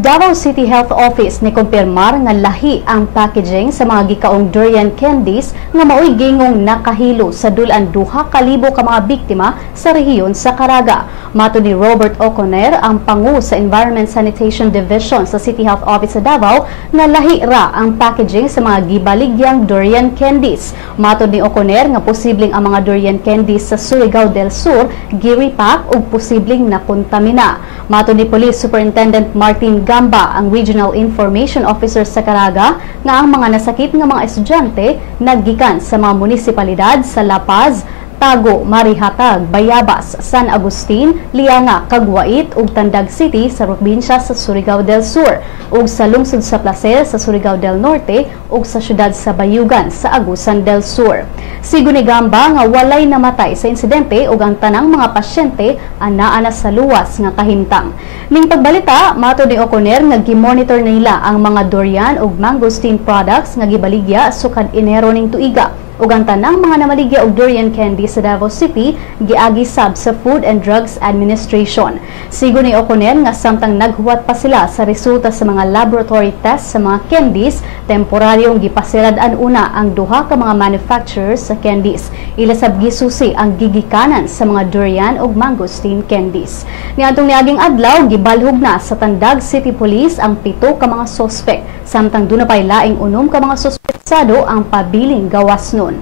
Davao City Health Office ni kumpirmar nga lahi ang packaging sa mga gikaong durian candies nga maoy gingong nakahilo sa dulan 2,000 ka mga biktima sa rehiyon sa Caraga. Matud ni Robert Oconer, ang pangu sa Environment Sanitation Division sa City Health Office sa Davao, nga lahi ra ang packaging sa mga gibaligyang durian candies. Matud ni Oconer nga posibleng ang mga durian candies sa Surigao del Sur giripak ug posibleng nakontamina. Matud ni Police Superintendent Martin Gamba, ang Regional Information Officer sa Caraga, nga ang mga nasakit nga mga estudyante naggikan sa mga munisipalidad sa La Paz, Tago, Marihatag, Bayabas, San Agustin, Lianga, Caguait ug Tandag City sa probinsya sa Surigao del Sur ug sa lungsod sa Placer sa Surigao del Norte ug sa syudad sa Bayugan sa Agusan del Sur. Sigo ni Gamba nga walay namatay sa insidente ug ang tanang mga pasyente anaa na sa luwas nga kahimtang. Ning pagbalita, matud ni Oconer nga gimonitor nila ang mga durian ug mangosteen products nga gibaligya sukad Enero ning tuiga. Ug ang tanang mga namaligya og durian candy sa Davao City giagi sab sa Food and Drugs Administration. Sigo ni Oconer nga samtang naghuwat pa sila sa resulta sa mga laboratory test sa mga candies, temporaryong gipasirad-an una ang 2 ka mga manufacturers sa candies. Ilasab gisusi ang gigikanan sa mga durian ug mangosteen candies. Niadtong niaging adlaw gibalhog na sa Tandag City Police ang 7 ka mga suspect, samtang dunay laing 6 ka mga suspetsado ang pabiling gawas nun.